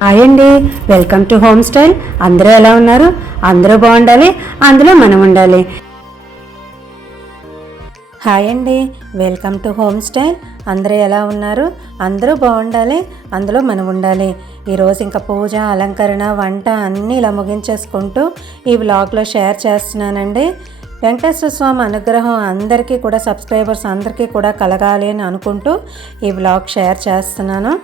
Hi అండి welcome to home style అందరూ ఎలా ఉన్నారు? అందరూ బాగుండాలి అందులో మనం ఉండాలి. హాయ్ అండి వెల్కమ్ టు హోమ్ స్టైల్ అందరూ ఎలా ఉన్నారు? అందరూ బాగుండాలి అందులో మనం ఉండాలి. ఈరోజు ఇంకా పూజ అలంకరణ వంట అన్నీ ఇలా ముగించేసుకుంటూ ఈ వ్లాగ్లో షేర్ చేస్తున్నానండి. వెంకటేశ్వర స్వామి అనుగ్రహం అందరికీ కూడా సబ్స్క్రైబర్స్ అందరికీ కూడా కలగాలి అని అనుకుంటూ ఈ వ్లాగ్ షేర్ చేస్తున్నాను.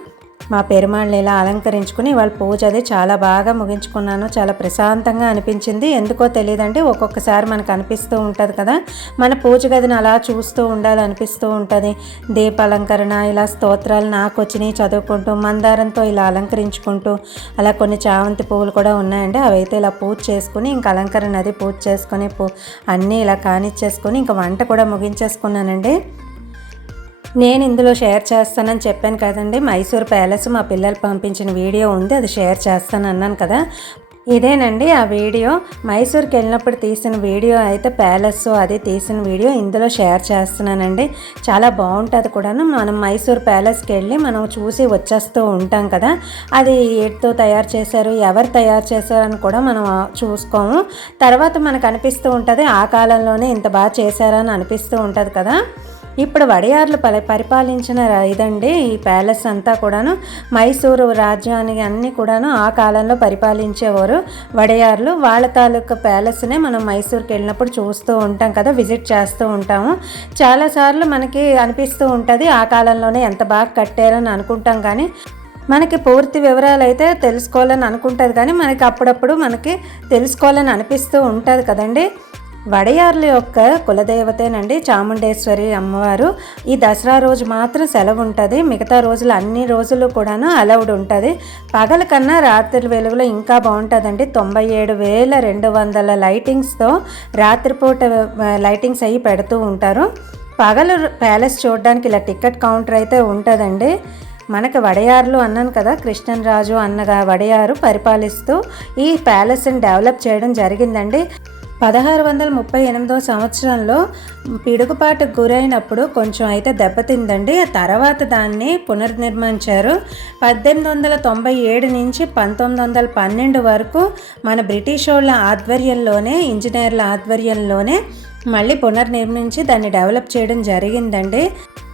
మా పెరుమాళ్ళని ఇలా అలంకరించుకుని వాళ్ళ పూజ అది చాలా బాగా ముగించుకున్నాను. చాలా ప్రశాంతంగా అనిపించింది. ఎందుకో తెలియదండి. ఒక్కొక్కసారి మనకు అనిపిస్తూ ఉంటుంది కదా. మన పూజ గదిని అలా చూస్తూ ఉండాలనిపిస్తూ ఉంటుంది. ఉంటుంది దీపాలంకరణ ఇలా స్తోత్రాలు నాకు వచ్చినాయి చదువుకుంటూ మందారంతో ఇలా అలంకరించుకుంటూ అలా కొన్ని చామంతి పువ్వులు కూడా ఉన్నాయండి. అవి అయితే ఇలా పూజ చేసుకుని ఇంకా అలంకరణ అది పూజ చేసుకుని పూ అన్నీ ఇలా కానిచ్చేసుకొని ఇంకా వంట కూడా ముగించేసుకున్నానండి. నేను ఇందులో షేర్ చేస్తానని చెప్పాను కదండి. మైసూర్ ప్యాలెస్ మా పిల్లలు పంపించిన వీడియో ఉంది అది షేర్ చేస్తాను అన్నాను కదా. ఇదేనండి ఆ వీడియో. మైసూర్కి వెళ్ళినప్పుడు తీసిన వీడియో అయితే ప్యాలెస్ అది తీసిన వీడియో ఇందులో షేర్ చేస్తున్నానండి. చాలా బాగుంటుంది కూడాను. మనం మైసూర్ ప్యాలెస్కి వెళ్ళి మనం చూసి వచ్చేస్తూ ఉంటాం కదా. అది ఏటితో తయారు చేశారు ఎవరు తయారు చేశారు అని కూడా మనం చూసుకోము. తర్వాత మనకు అనిపిస్తూ ఉంటుంది ఆ కాలంలోనే ఇంత బాగా చేశారని అనిపిస్తూ ఉంటుంది కదా. ఇప్పుడు వడయార్లు పరి పరిపాలించిన ర- ఇదండి ఈ ప్యాలెస్ అంతా కూడాను. మైసూరు రాజ్యానికి అన్నీ కూడాను ఆ కాలంలో పరిపాలించేవారు వడయార్లు. వాళ్ళ తాలూకా ప్యాలెస్నే మనం మైసూర్కి వెళ్ళినప్పుడు చూస్తూ ఉంటాం కదా విజిట్ చేస్తూ ఉంటాము. చాలాసార్లు మనకి అనిపిస్తూ ఉంటుంది ఆ కాలంలోనే ఎంత బాగా కట్టారని అనుకుంటాం కానీ మనకి పూర్తి వివరాలు అయితే తెలుసుకోవాలని అనుకుంటుంది కానీ మనకి అప్పుడప్పుడు మనకి తెలుసుకోవాలని అనిపిస్తూ ఉంటుంది కదండి. వడయార్ల యొక్క కులదేవతేనండి చాముండేశ్వరి అమ్మవారు. ఈ దసరా రోజు మాత్రం సెలవు ఉంటుంది మిగతా రోజులు అన్ని రోజులు కూడాను అలౌడ్ ఉంటుంది. పగల కన్నా రాత్రి వెలుగులో ఇంకా బాగుంటుందండి. తొంభై ఏడు వేల రెండు వందల లైటింగ్స్తో రాత్రిపూట లైటింగ్స్ అయ్యి పెడుతూ ఉంటారు. పగలు ప్యాలెస్ చూడడానికి ఇలా టికెట్ కౌంటర్ అయితే ఉంటుందండి. మనకి వడయారులు అన్నాను కదా కృష్ణరాజు అన్నగా వడయారు పరిపాలిస్తూ ఈ ప్యాలెస్ని డెవలప్ చేయడం జరిగిందండి. పదహారు వందల ముప్పై ఎనిమిదో సంవత్సరంలో పిడుగుపాటుకు గురైనప్పుడు కొంచెం అయితే దెబ్బతిందండి ఆ తర్వాత దాన్ని పునర్నిర్మించారు. పద్దెనిమిది వందల తొంభై ఏడు నుంచి పంతొమ్మిది వందల పన్నెండు వరకు మన బ్రిటిష్ వాళ్ళ ఆధ్వర్యంలోనే ఇంజనీర్ల ఆధ్వర్యంలోనే మళ్ళీ పునర్నిర్మించి దాన్ని డెవలప్ చేయడం జరిగిందండి.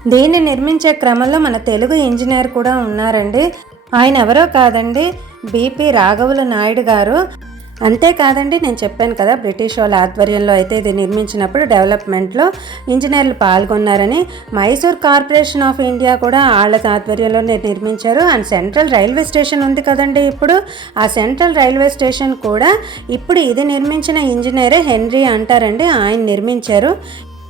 దీన్ని నిర్మించే క్రమంలో మన తెలుగు ఇంజనీర్ కూడా ఉన్నారండి. ఆయన ఎవరో కాదండి బీపీ రాఘవుల నాయుడు గారు. అంతేకాదండి నేను చెప్పాను కదా బ్రిటిష్ వాళ్ళ ఆధ్వర్యంలో అయితే ఇది నిర్మించినప్పుడు డెవలప్మెంట్లో ఇంజనీర్లు పాల్గొన్నారని మైసూర్ కార్పొరేషన్ ఆఫ్ ఇండియా కూడా వాళ్ళ ఆధ్వర్యంలోనే నిర్మించారు. అండ్ సెంట్రల్ రైల్వే స్టేషన్ ఉంది కదండి ఇప్పుడు. ఆ సెంట్రల్ రైల్వే స్టేషన్ కూడా ఇప్పుడు ఇది నిర్మించిన ఇంజనీరే హెన్రీ అంటారండి ఆయన నిర్మించారు.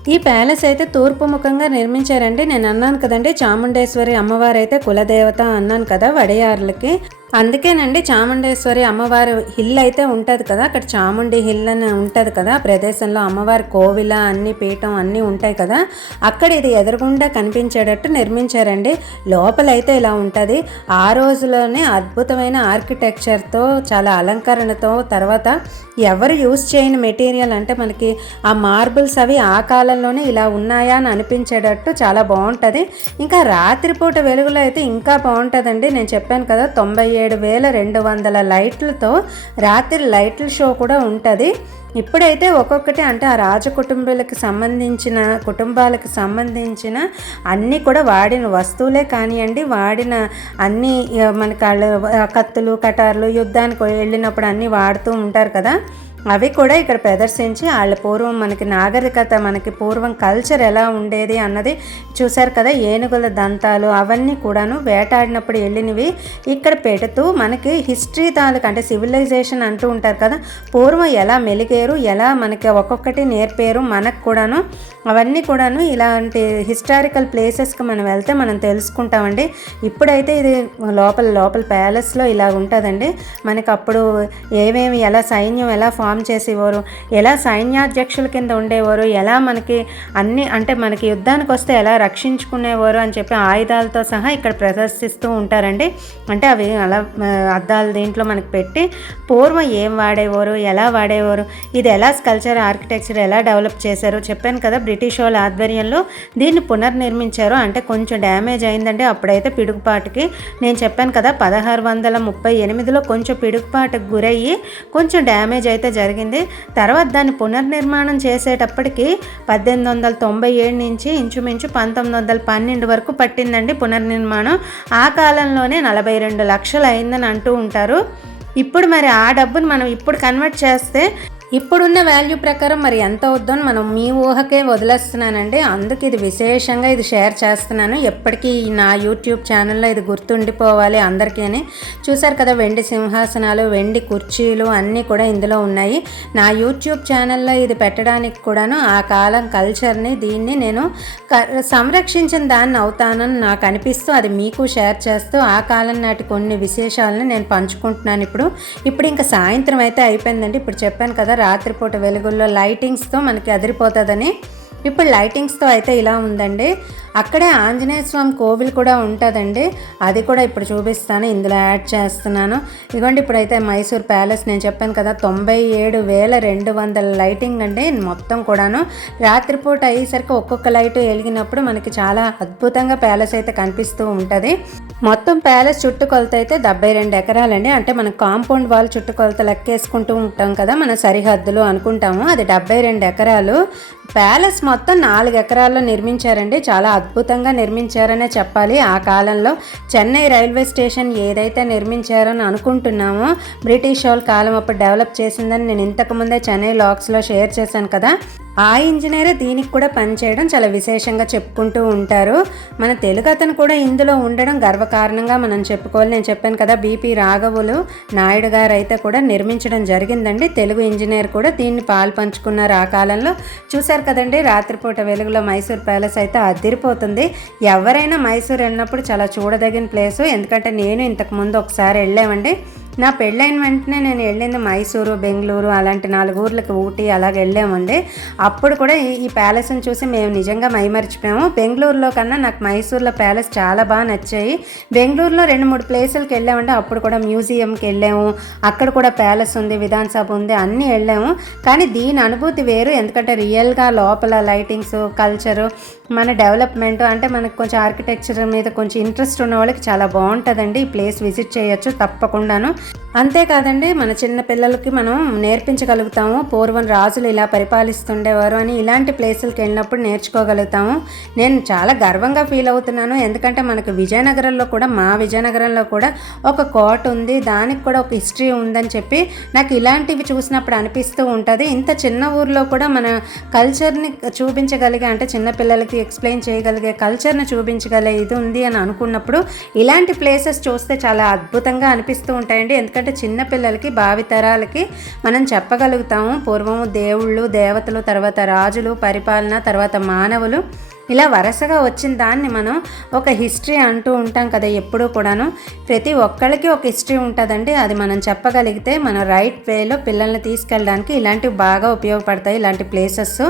ఈ ప్యాలెస్ అయితే తూర్పు ముఖంగా నిర్మించారండి. నేను అన్నాను కదండి చాముండేశ్వరి అమ్మవారు అయితే కులదేవత అన్నాను కదా వడయార్లకి. అందుకేనండి చాముండేశ్వరి అమ్మవారి హిల్ అయితే ఉంటుంది కదా. అక్కడ చాముండి హిల్ అని ఉంటుంది కదా. ప్రదేశంలో అమ్మవారి కోవిల అన్ని పీఠం అన్నీ ఉంటాయి కదా. అక్కడ ఇది ఎదురుగుండా కనిపించేటట్టు నిర్మించారండి. లోపలైతే ఇలా ఉంటుంది. ఆ రోజులోనే అద్భుతమైన ఆర్కిటెక్చర్తో చాలా అలంకరణతో తర్వాత ఎవరు యూస్ చేయని మెటీరియల్ అంటే మనకి ఆ మార్బుల్స్ అవి ఆ కాలంలోనే ఇలా ఉన్నాయా అని అనిపించేటట్టు చాలా బాగుంటుంది. ఇంకా రాత్రిపూట వెలుగులో అయితే ఇంకా బాగుంటుందండి. నేను చెప్పాను కదా తొంభై ఏడు వేల రెండు వందల లైట్లతో రాత్రి లైట్ల షో కూడా ఉంటుంది. ఇప్పుడైతే ఒక్కొక్కటి అంటే ఆ రాజ కుటుంబాలకు సంబంధించిన కుటుంబాలకు సంబంధించిన అన్నీ కూడా వాడిన వస్తువులే కానివ్వండి వాడిన అన్ని మనకి వాళ్ళు కత్తులు కటార్లు యుద్ధానికి వెళ్ళినప్పుడు అన్నీ వాడుతూ ఉంటారు కదా. అవి కూడా ఇక్కడ ప్రదర్శించి వాళ్ళ పూర్వం మనకి నాగరికత మనకి పూర్వం కల్చర్ ఎలా ఉండేది అన్నది చూశారు కదా. ఏనుగుల దంతాలు అవన్నీ కూడాను వేటాడినప్పుడు వెళ్ళినవి ఇక్కడ పెడుతూ మనకి హిస్టరీ తాలూకు అంటే సివిలైజేషన్ అంటూ ఉంటారు కదా. పూర్వం ఎలా మెలిగారు ఎలా మనకి ఒక్కొక్కటి నేర్పారు మనకు కూడాను. అవన్నీ కూడాను ఇలాంటి హిస్టారికల్ ప్లేసెస్కి మనం వెళ్తే మనం తెలుసుకుంటామండి. ఇప్పుడైతే ఇది లోపల లోపల ప్యాలెస్లో ఇలా ఉంటుందండి. మనకి అప్పుడు ఏమేమి ఎలా సైన్యం ఎలా ఫామ్ ఫామ్ చేసేవారు? ఎలా సైన్యాధ్యక్షుల కింద ఉండేవారు? ఎలా మనకి అన్ని అంటే మనకి యుద్ధానికి వస్తే ఎలా రక్షించుకునేవారు అని చెప్పి ఆయుధాలతో సహా ఇక్కడ ప్రదర్శిస్తూ ఉంటారండి. అంటే అవి అలా అద్దాలు దీంట్లో మనకి పెట్టి పూర్వం ఏం వాడేవారు? ఎలా వాడేవారు? ఇది ఎలా స్కల్చర్ ఆర్కిటెక్చర్ ఎలా డెవలప్ చేశారో? చెప్పాను కదా బ్రిటిష్ వాళ్ళ ఆధ్వర్యంలో దీన్ని పునర్నిర్మించారు. అంటే కొంచెం డ్యామేజ్ అయిందండి. అప్పుడైతే పిడుగుపాటుకి నేను చెప్పాను కదా పదహారు వందల ముప్పై ఎనిమిదిలో కొంచెం పిడుగుపాటుకు గురయ్యి కొంచెం డ్యామేజ్ అయితే జరిగింది. తర్వాత దాన్ని పునర్నిర్మాణం చేసేటప్పటికి పద్దెనిమిది వందల తొంభై ఏడు నుంచి ఇంచుమించు పంతొమ్మిది వందల పన్నెండు వరకు పట్టిందండి పునర్నిర్మాణం. ఆ కాలంలోనే నలభై రెండు లక్షలు అయిందని అంటూ ఉంటారు. ఇప్పుడు మరి ఆ డబ్బును మనం ఇప్పుడు కన్వర్ట్ చేస్తే ఇప్పుడున్న వాల్యూ ప్రకారం మరి ఎంత అవుద్దని మనం మీ ఊహకే వదిలేస్తున్నానండి. అందుకు ఇది విశేషంగా ఇది షేర్ చేస్తున్నాను. ఎప్పటికీ నా యూట్యూబ్ ఛానల్లో ఇది గుర్తుండిపోవాలి అందరికీ అని చూసారు కదా వెండి సింహాసనాలు వెండి కుర్చీలు అన్నీ కూడా ఇందులో ఉన్నాయి. నా యూట్యూబ్ ఛానల్లో ఇది పెట్టడానికి కూడాను ఆ కాలం కల్చర్ని దీన్ని నేను క- సంరక్షించిన దాన్ని అవుతానని నాకు అనిపిస్తూ అది మీకు షేర్ చేస్తూ ఆ కాలం నాటి కొన్ని విశేషాలను నేను పంచుకుంటున్నాను ఇప్పుడు. ఇప్పుడు ఇంకా సాయంత్రం అయితే అయిపోయిందండి. ఇప్పుడు చెప్పాను కదా రాత్రిపూట వెలుగుల్లో లైటింగ్స్తో మనకి అదిరిపోతుందని. ఇప్పుడు లైటింగ్స్తో అయితే ఇలా ఉందండి. అక్కడే ఆంజనేయ స్వామి కోవిల్ కూడా ఉంటుందండి. అది కూడా ఇప్పుడు చూపిస్తాను. ఇందులో యాడ్ చేస్తున్నాను. ఇదిగోండి ఇప్పుడైతే మైసూర్ ప్యాలెస్ నేను చెప్పాను కదా తొంభై ఏడు వేల రెండు వందల లైటింగ్ అండి మొత్తం కూడాను. రాత్రిపూట అయ్యేసరికి ఒక్కొక్క లైట్ వెలిగినప్పుడు మనకి చాలా అద్భుతంగా ప్యాలెస్ అయితే కనిపిస్తూ ఉంటుంది. మొత్తం ప్యాలెస్ చుట్టుకొలత అయితే డెబ్బై రెండు ఎకరాలండి. అంటే మనం కాంపౌండ్ వాల్ చుట్టుకొలత లెక్కేసుకుంటూ ఉంటాం కదా మన సరిహద్దులు అనుకుంటాము. అది డెబ్బై రెండు ఎకరాలు. ప్యాలెస్ మొత్తం నాలుగు ఎకరాల్లో నిర్మించారండి. చాలా అద్భుతంగా నిర్మించారనే చెప్పాలి. ఆ కాలంలో చెన్నై రైల్వే స్టేషన్ ఏదైతే నిర్మించారని అనుకుంటున్నామో బ్రిటిష్ వాళ్ళ కాలం అప్పుడు డెవలప్ చేసిందని నేను ఇంతకుముందే చెన్నై లాక్స్లో షేర్ చేశాను కదా. ఆ ఇంజనీరే దీనికి కూడా పనిచేయడం చాలా విశేషంగా చెప్పుకుంటూ ఉంటారు. మన తెలుగు అతను కూడా ఇందులో ఉండడం గర్వకారణంగా మనం చెప్పుకోవాలి. నేను చెప్పాను కదా బీపీ రాఘవులు నాయుడు గారు అయితే కూడా నిర్మించడం జరిగిందండి. తెలుగు ఇంజనీర్ కూడా దీన్ని పాలు పంచుకున్నారు ఆ కాలంలో. చూశారు కదండి రాత్రిపూట వెలుగులో మైసూర్ ప్యాలెస్ అయితే అదిరిపోతుంది. ఎవరైనా మైసూర్ వెళ్ళినప్పుడు చాలా చూడదగిన ప్లేసు. ఎందుకంటే నేను ఇంతకు ముందు ఒకసారి వెళ్ళామండి. నా పెళ్ళైన వెంటనే నేను వెళ్ళింది మైసూరు బెంగళూరు అలాంటి నాలుగు ఊర్లకు ఊటీ అలాగ వెళ్ళామండి. అప్పుడు కూడా ఈ ఈ ప్యాలెస్ని చూసి మేము నిజంగా మైమరిచిపోయాము. బెంగళూరులో కన్నా నాకు మైసూర్లో ప్యాలెస్ చాలా బాగా నచ్చాయి. బెంగళూరులో రెండు మూడు ప్లేసులకి వెళ్ళామండి. అప్పుడు కూడా మ్యూజియంకి వెళ్ళాము. అక్కడ కూడా ప్యాలెస్ ఉంది విధాన్ సభ ఉంది అన్నీ వెళ్ళాము. కానీ దీని అనుభూతి వేరు. ఎందుకంటే రియల్గా లోపల లైటింగ్స్ కల్చరు మన డెవలప్మెంట్ అంటే మనకు కొంచెం ఆర్కిటెక్చర్ మీద కొంచెం ఇంట్రెస్ట్ ఉన్న వాళ్ళకి చాలా బాగుంటుందండి. ఈ ప్లేస్ విజిట్ చేయొచ్చు తప్పకుండాను. అంతేకాదండి మన చిన్న పిల్లలకి మనం నేర్పించగలుగుతాము. పూర్వం రాజులు ఇలా పరిపాలిస్తుండేవారు అని ఇలాంటి ప్లేసులకి వెళ్ళినప్పుడు నేర్చుకోగలుగుతాము. నేను చాలా గర్వంగా ఫీల్ అవుతున్నాను. ఎందుకంటే మనకు విజయనగరంలో కూడా మా విజయనగరంలో కూడా ఒక కోట ఉంది. దానికి కూడా ఒక హిస్టరీ ఉందని చెప్పి నాకు ఇలాంటివి చూసినప్పుడు అనిపిస్తూ ఉంటుంది. ఇంత చిన్న ఊర్లో కూడా మన కల్చర్ని చూపించగలిగే అంటే చిన్న పిల్లలకి ఎక్స్ప్లెయిన్ చేయగలిగే కల్చర్ని చూపించగలిగే ఇది ఉంది అని అనుకున్నప్పుడు ఇలాంటి ప్లేసెస్ చూస్తే చాలా అద్భుతంగా అనిపిస్తూ ఉంటాయండి. ఎందుకంటే చిన్న పిల్లలకి భావితరాలకి మనం చెప్పగలుగుతాము. పూర్వము దేవుళ్ళు దేవతలు తర్వాత రాజులు పరిపాలన తర్వాత మానవులు. ఇలా వరుసగా వచ్చిన దాన్ని మనం ఒక హిస్టరీ అంటూ ఉంటాం కదా ఎప్పుడూ కూడాను. ప్రతి ఒక్కళ్ళకి ఒక హిస్టరీ ఉంటుందండి. అది మనం చెప్పగలిగితే మన రైట్ వేలో పిల్లల్ని తీసుకెళ్ళడానికి ఇలాంటివి బాగా ఉపయోగపడతాయి ఇలాంటి ప్లేసెస్.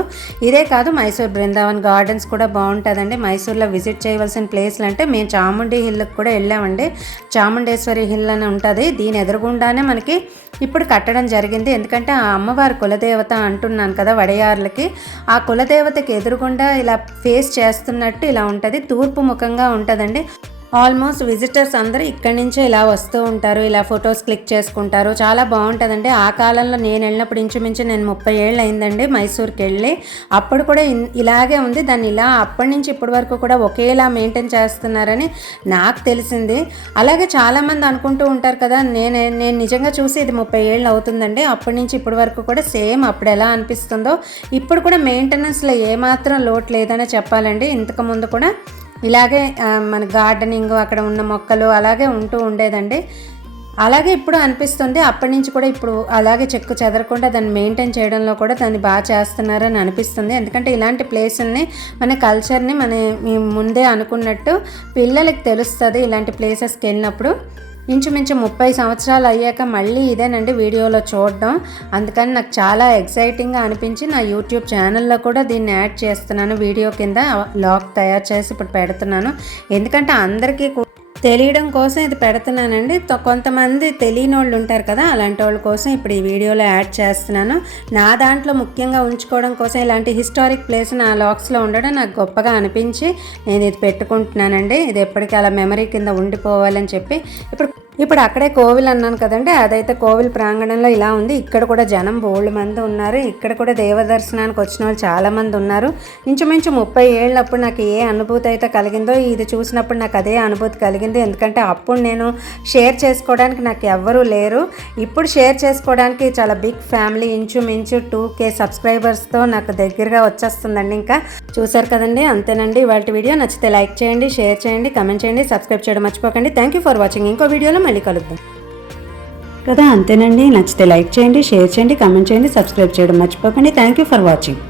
ఇదే కాదు మైసూర్ బృందావన్ గార్డెన్స్ కూడా బాగుంటుందండి. మైసూర్లో విజిట్ చేయవలసిన ప్లేస్లు అంటే మేము చాముండి హిల్కి కూడా వెళ్ళామండి. చాముండేశ్వరి హిల్ అని ఉంటుంది. దీని ఎదురుగుండానే మనకి ఇప్పుడు కట్టడం జరిగింది. ఎందుకంటే ఆ అమ్మవారి కులదేవత అంటున్నాను కదా వడయారులకి. ఆ కులదేవతకి ఎదురుగుండా ఇలా ఫేస్ చేస్తున్నట్టు ఇలా ఉంటుంది. తూర్పు ముఖంగా ఉంటుందండి. ఆల్మోస్ట్ విజిటర్స్ అందరూ ఇక్కడి నుంచే ఇలా వస్తూ ఉంటారు ఇలా ఫొటోస్ క్లిక్ చేసుకుంటారు. చాలా బాగుంటుందండి. ఆ కాలంలో నేను వెళ్ళినప్పుడు ఇంచుమించు నేను ముప్పై ఏళ్ళు అయిందండి మైసూర్కి వెళ్ళి అప్పుడు కూడా ఇన్- ఇలాగే ఉంది. దాన్ని ఇలా అప్పటి నుంచి ఇప్పటి వరకు కూడా ఒకేలా మెయింటైన్ చేస్తున్నారని నాకు తెలిసింది. అలాగే చాలామంది అనుకుంటూ ఉంటారు కదా నేను నేను నిజంగా చూసి ఇది ముప్పై ఏళ్ళు అవుతుందండి అప్పటి నుంచి ఇప్పటి వరకు కూడా సేమ్ అప్పుడు ఎలా అనిపిస్తుందో. ఇప్పుడు కూడా మెయింటెనెన్స్లో ఏమాత్రం లోటు లేదనే చెప్పాలండి. ఇంతకు ముందు కూడా ఇలాగే మన గార్డెనింగ్ అక్కడ ఉన్న మొక్కలు అలాగే ఉంటూ ఉండేదండి. అలాగే ఇప్పుడు అనిపిస్తుంది అప్పటి నుంచి కూడా ఇప్పుడు అలాగే చెక్కు చెదరకుండా దాన్ని మెయింటైన్ చేయడంలో కూడా దాన్ని బాగా చేస్తున్నారని అనిపిస్తుంది. ఎందుకంటే ఇలాంటి ప్లేసుల్ని మన కల్చర్ని మన ముందే అనుకున్నట్టు పిల్లలకి తెలుస్తుంది ఇలాంటి ప్లేసెస్కి వెళ్ళినప్పుడు. ఇంచుమించు ముప్పై సంవత్సరాలు అయ్యాక మళ్ళీ ఇదేనండి వీడియోలో చూడడం. అందుకని నాకు చాలా ఎక్సైటింగ్గా అనిపించి నా యూట్యూబ్ ఛానల్లో కూడా దీన్ని యాడ్ చేస్తున్నాను. వీడియో కింద లాక్ తయారు చేసి ఇప్పుడు పెడుతున్నాను. ఎందుకంటే అందరికీ తెలియడం కోసం ఇది పెడుతున్నానండి. తో- కొంతమంది తెలియని వాళ్ళు ఉంటారు కదా అలాంటి వాళ్ళ కోసం ఇప్పుడు ఈ వీడియోలో యాడ్ చేస్తున్నాను. నా దాంట్లో ముఖ్యంగా ఉంచుకోవడం కోసం ఇలాంటి హిస్టారిక్ ప్లేస్ నా లాక్స్లో ఉండడం నాకు గొప్పగా అనిపించి నేను ఇది పెట్టుకుంటున్నానండి. ఇది ఎప్పటికీ అలా మెమరీ కింద ఉండిపోవాలని చెప్పి ఇప్పుడు ఇప్పుడు అక్కడే కోవిల్ అన్నాను కదండి అదైతే కోవిల్ ప్రాంగణంలో ఇలా ఉంది. ఇక్కడ కూడా జనం బోళ్ళు మంది ఉన్నారు. ఇక్కడ కూడా దేవదర్శనానికి వచ్చిన వాళ్ళు చాలామంది ఉన్నారు. ఇంచుమించు ముప్పై ఏళ్ళప్పుడు నాకు ఏ అనుభూతి అయితే కలిగిందో ఇది చూసినప్పుడు నాకు అదే అనుభూతి కలిగింది. ఎందుకంటే అప్పుడు నేను షేర్ చేసుకోవడానికి నాకు ఎవ్వరూ లేరు. ఇప్పుడు షేర్ చేసుకోవడానికి చాలా బిగ్ ఫ్యామిలీ ఇంచుమించు టూ కే సబ్స్క్రైబర్స్తో నాకు దగ్గరగా వచ్చేస్తుందండి ఇంకా. చూసారు కదండి? అంతేనండి. వాటి వీడియో నచ్చితే లైక్ చేయండి షేర్ చేయండి కమెంట్ చేయండి సబ్స్క్రైబ్ చేయడం మర్చిపోకండి. థ్యాంక్ యూ ఫర్ వాచింగ్ ఇంకో వీడియోలో మళ్ళీ కలుద్దాం. కదా అంతేనండి. నచ్చితే లైక్ చేయండి షేర్ చేయండి కమెంట్ చేయండి సబ్స్క్రైబ్ చేయడం మర్చిపోకండి. Thank you for watching